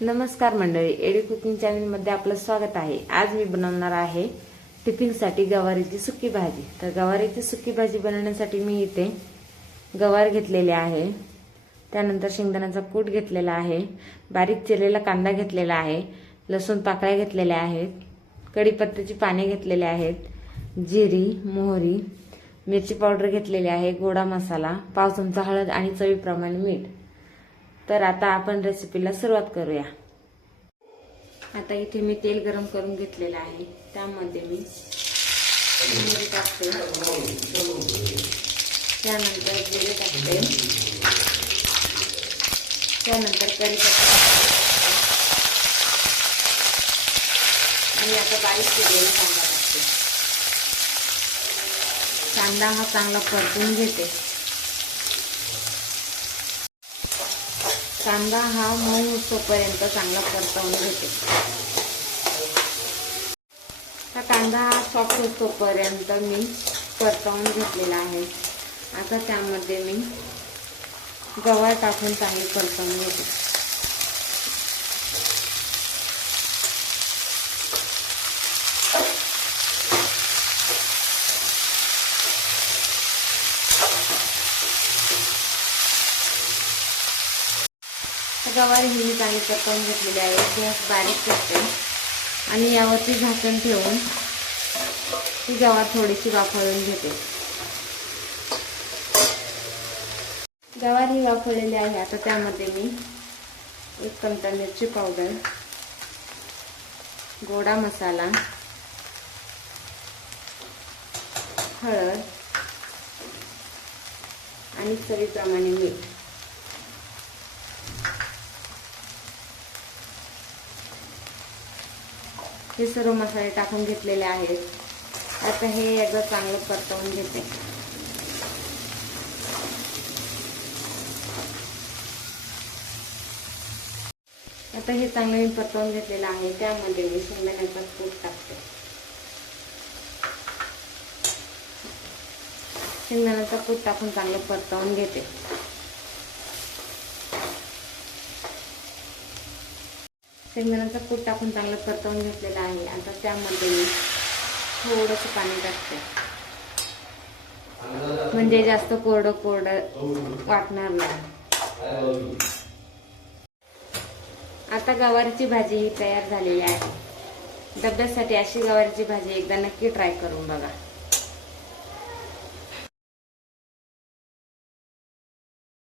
नमस्कार मंडळी, eddy cooking चॅनलमध्ये आपलं स्वागत आहे। आज मी बनवणार आहे टिफिनसाठी गवारीची सुकी भाजी। तर गवारीची सुकी भाजी बनवण्यासाठी मी इथे गवार घेतलेले आहे, त्यानंतर शेंगदाण्याचा कूट घेतलेला आहे, बारीक चिरलेला कांदा घेतलेला आहे, लसूण पाकळ्या घेतलेल्या आहेत, कढीपत्त्याची पाने घेतलेले आहेत, जिरी, मोहरी, मिरची पावडर घेतलेली आहे, गोडा मसाला, पाव चमचा हळद आणि चवीप्रमाणे मीठ। तर आता आपण रेसिपीला सुरुवात करूया। आता इथे मी तेल गरम करून घेतलेलं आहे, त्यामध्ये मी मोहरी टाकते, त्यानंतर जिरे टाकते, त्यानंतर कढीपत्ता आणि आता बारीक चिरलेला कांदा टाकते। कांदा हा चांगला परतून घेते। कांदा हा मऊ होईपर्यंत चांगला परतवून घेते। हा कांदा सॉफ्ट होईपर्यंत मी परतवून घेतलेला आहे। आता त्यामध्ये मी गवार टाकून चांगली परतवून घेते। गवार ही मी चांगली परतवून घेतलेली आहे। गॅस बारीक करते आणि यावरती झाकण ठेवून ही गवार थोडीशी वाफळून घेते। गवार ही वाफळलेली आहे। आता त्यामध्ये मी 1 चमचा मिरची पावडर, गोडा मसाला, हळद आणि चवीप्रमाणे मीठ हे सर्व मसाले टाकून घेतलेले आहेत। आता हे एकदा चांगलं परतवून घेते। आता हे चांगलं मी परतवून घेतलेलं आहे, त्यामध्ये मी शेंगदाण्याचा कूट टाकते। शेंगदाण्याचा कूट टाकून चांगलं परतवून घेते। शेंगदाण्याचा कूट टाकून चांगलं परतवून घेतलेलं आहे। आता त्यामध्ये मी थोडंसं पाणी टाकते, म्हणजे जास्त कोरडं कोरडं वाटणार नाही। आता गवारीची भाजी ही तयार झालेली आहे। डब्यासाठी अशी गवारीची भाजी एकदा नक्की ट्राय करून बघा।